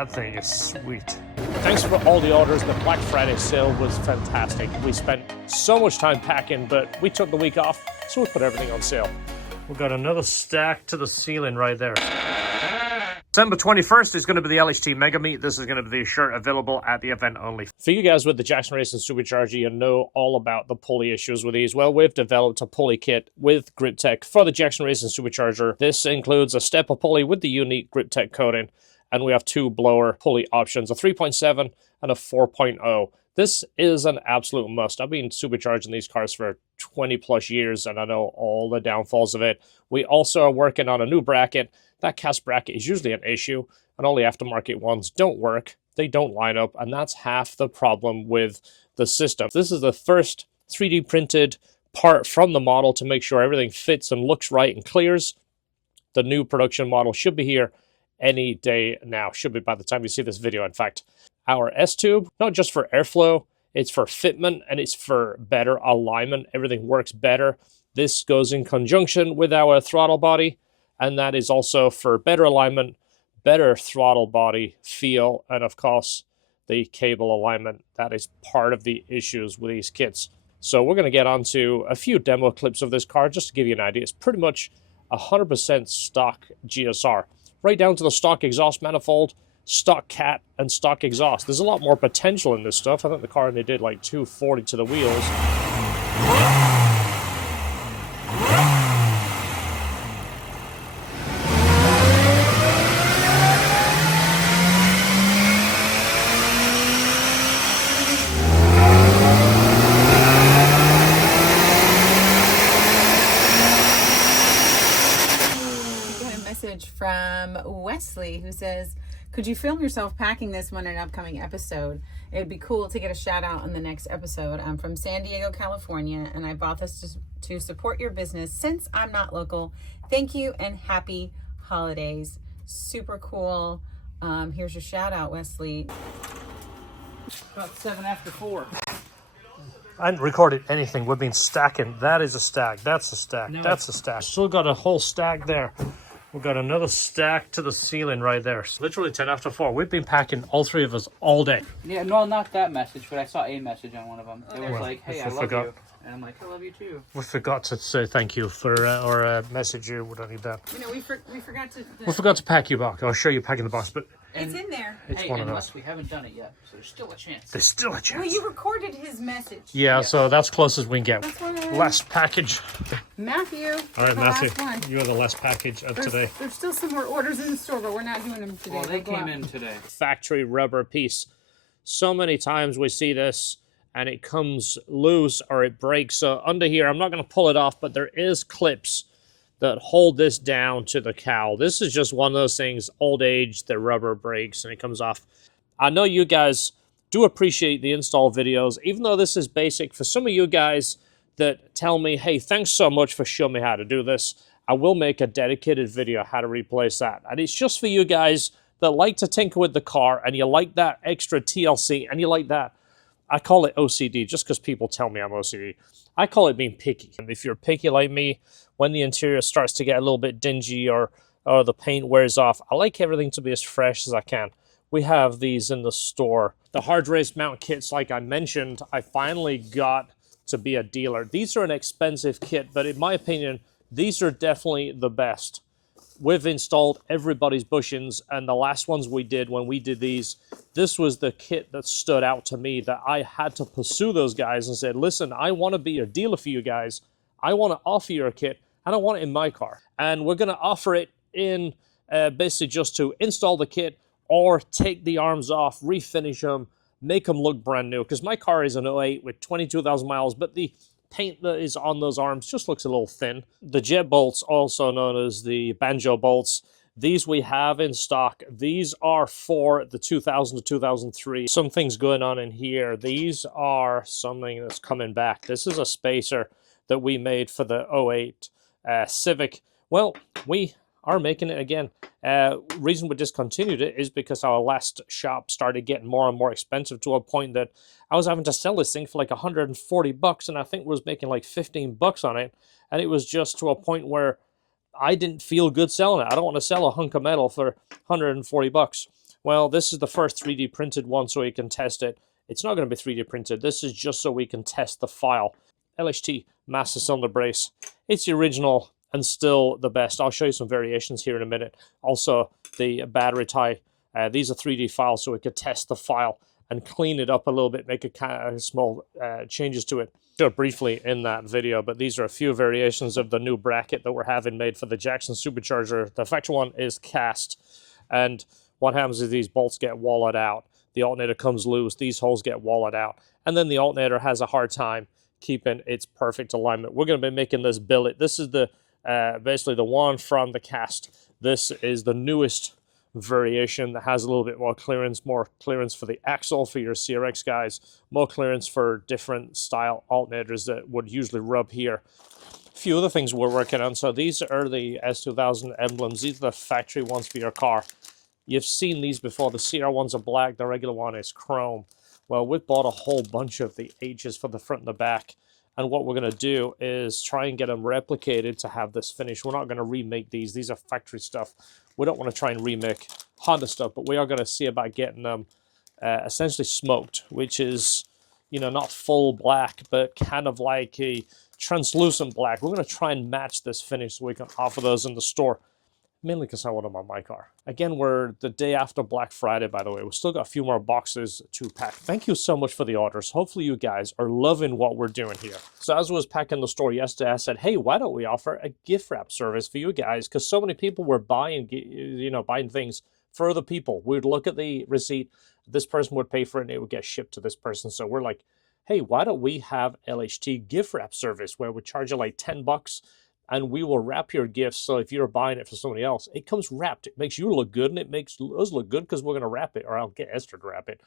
That thing is sweet. Thanks for all the orders. The Black Friday sale was fantastic. We spent so much time packing, but we took the week off, so we put everything on sale. We've got another stack to the ceiling right there. December 21st is going to be the LHT Mega Meet. This is going to be the shirt available at the event only. For you guys with the Jackson Racing Supercharger, you know all about the pulley issues with these. Well, we've developed a pulley kit with Grip-Tec for the Jackson Racing Supercharger. This includes a stepper pulley with the unique Grip-Tec coating, and we have two blower pulley options, a 3.7 and a 4.0. This is an absolute must. I've been supercharging these cars for 20 plus years, and I know all the downfalls of it. We also are working on a new bracket. That cast bracket is usually an issue, and all the aftermarket ones don't work. They don't line up, and that's half the problem with the system. This is the first 3D printed part from the model to make sure everything fits and looks right and clears. The new production model should be here any day now. Should be by the time you see this video, in fact. Our S Tube, not just for airflow, it's for fitment and it's for better alignment. Everything works better. This goes in conjunction with our throttle body, and that is also for better alignment, better throttle body feel, and of course, the cable alignment. That is part of the issues with these kits. So we're going to get onto a few demo clips of this car just to give you an idea. It's pretty much 100% stock GSR, right down to the stock exhaust manifold, stock cat, and stock exhaust. There's a lot more potential in this stuff. I think the car only did like 240 to the wheels. From Wesley, who says, could you film yourself packing this one in an upcoming episode? It'd be cool to get a shout out on the next episode. I'm from San Diego, California, and I bought this to support your business since I'm not local. Thank you and happy holidays. Super cool. Here's your shout out, Wesley. About 7 after 4. I haven't recorded anything. We've been stacking. That is a stack. That's a stack. No, that's a stack. Still got a whole stack there. We've got another stack to the ceiling right there. It's literally 10 after 4. We've been packing, all three of us, all day. Yeah, no, not that message, but I saw a message on one of them. It was like, hey, I love you. And I'm like, I love you too. We forgot to say thank you for, or message you. We don't need that. You know, we forgot to... We forgot to pack your box. I'll show you packing the box, but... It's in there. It's one of those. We haven't done it yet, so there's still a chance. There's still a chance. Well, you recorded his message. Yeah, yes. So that's close as we can get. Last package. Matthew. All right, Matthew. You're the last package of today. There's still some more orders in the store, but we're not doing them today. Well, they came in today. Factory rubber piece. So many times we see this and it comes loose or it breaks. So under here, I'm not going to pull it off, but there is clips that hold this down to the cowl. This is just one of those things, old age, the rubber breaks and it comes off. I know you guys do appreciate the install videos, even though this is basic. For some of you guys that tell me, hey, thanks so much for showing me how to do this, I will make a dedicated video how to replace that. And it's just for you guys that like to tinker with the car and you like that extra TLC and you like that. I call it OCD just because people tell me I'm OCD. I call it being picky. And if you're picky like me, when the interior starts to get a little bit dingy or the paint wears off, I like everything to be as fresh as I can. We have these in the store. The hard race mount kits, like I mentioned, I finally got to be a dealer. These are an expensive kit, but in my opinion, these are definitely the best. We've installed everybody's bushings, and the last ones we did, when we did these, this was the kit that stood out to me, that I had to pursue those guys and said, listen, I want to be a dealer for you guys. I want to offer you a kit, and I want it in my car. And we're going to offer it in basically just to install the kit or take the arms off, refinish them, make them look brand new. Because my car is an 08 with 22,000 miles, but the paint that is on those arms just looks a little thin. The jet bolts, also known as the banjo bolts, these we have in stock. These are for the 2000 to 2003. Some things going on in here. These are something that's coming back. This is a spacer that we made for the 08 Civic. Well, we are making it again. Reason we discontinued it is because our last shop started getting more and more expensive to a point that I was having to sell this thing for like 140 bucks, and I think was making like 15 bucks on it. And it was just to a point where I didn't feel good selling it. I don't want to sell a hunk of metal for 140 bucks. Well, this is the first 3D printed one so we can test it. It's not going to be 3D printed. This is just so we can test the file. LHT master cylinder brace. It's the original and still the best. I'll show you some variations here in a minute. Also, the battery tie. These are 3D files so we could test the file and clean it up a little bit, make a kind of small changes to it. Showed briefly in that video, but these are a few variations of the new bracket that we're having made for the Jackson Supercharger. The factory one is cast, and what happens is these bolts get walled out. The alternator comes loose, these holes get walled out, and then the alternator has a hard time keeping its perfect alignment. We're going to be making this billet. This is the basically the one from the cast. This is the newest variation that has a little bit more clearance for the axle for your CRX guys, more clearance for different style alternators that would usually rub here. A few other things we're working on. So these are the S2000 emblems. These are the factory ones for your car. You've seen these before. The CR ones are black, the regular one is chrome. Well, we've bought a whole bunch of the H's for the front and the back, and what we're going to do is try and get them replicated to have this finish. We're not going to remake these are factory stuff. We don't want to try and remake Honda stuff, but we are going to see about getting them essentially smoked, which is, you know, not full black, but kind of like a translucent black. We're going to try and match this finish so we can offer those in the store, mainly because I want them on my car. Again, we're the day after Black Friday, by the way. We've still got a few more boxes to pack. Thank you so much for the orders. Hopefully you guys are loving what we're doing here. So as I was packing the store yesterday, I said, hey, why don't we offer a gift wrap service for you guys? Because so many people were buying, buying things for other people. We'd look at the receipt. This person would pay for it and it would get shipped to this person. So we're like, hey, why don't we have LHT gift wrap service where we charge you like $10 and we will wrap your gifts. So if you're buying it for somebody else, it comes wrapped. It makes you look good and it makes us look good because we're going to wrap it, or I'll get Esther to wrap it.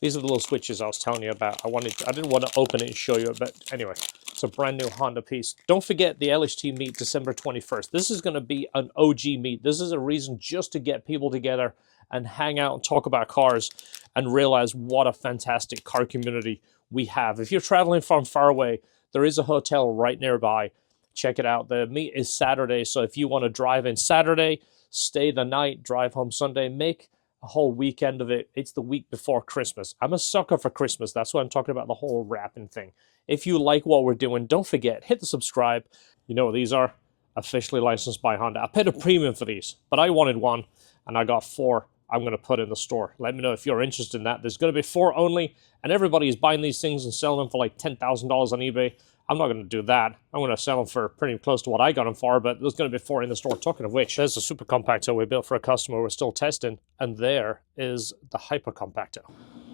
These are the little switches I was telling you about. I didn't want to open it and show you, but anyway, it's a brand new Honda piece. Don't forget the LHT meet December 21st. This is going to be an OG meet. This is a reason just to get people together and hang out and talk about cars and realize what a fantastic car community we have. If you're traveling from far away, there is a hotel right nearby. Check it out. The meet is Saturday, so if you want to drive in Saturday, stay the night, drive home Sunday, make a whole weekend of it. It's the week before Christmas. I'm a sucker for Christmas. That's why I'm talking about the whole wrapping thing. If you like what we're doing, don't forget, hit the subscribe. You know what these are? Officially licensed by Honda. I paid a premium for these, but I wanted one, and I got 4 I'm going to put in the store. Let me know if you're interested in that. There's going to be 4 only, and everybody is buying these things and selling them for like $10,000 on eBay. I'm not going to do that. I'm going to sell them for pretty close to what I got them for, but there's going to be 4 in the store. Talking of which, there's a Supercompacto we built for a customer we're still testing, and there is the Hypercompacto.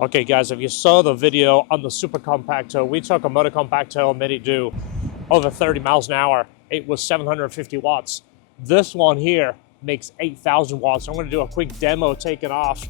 Okay, guys, if you saw the video on the Supercompacto, we took a Motocompacto and made it do over 30 miles an hour. It was 750 watts. This one here makes 8,000 watts. I'm going to do a quick demo taking off.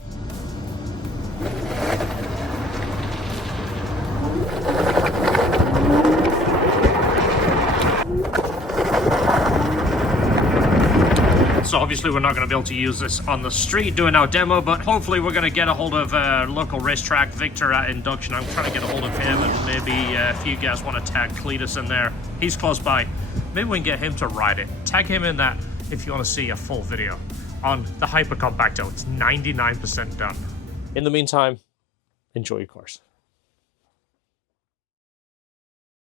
So obviously we're not going to be able to use this on the street doing our demo, but hopefully we're going to get a hold of local racetrack Victor at Induction. I'm trying to get a hold of him, and maybe if you guys want to tag Cletus in there, he's close by. Maybe we can get him to ride it. Tag him in that if you want to see a full video on the Hypercompacto. It's 99% done. In the meantime, enjoy your course.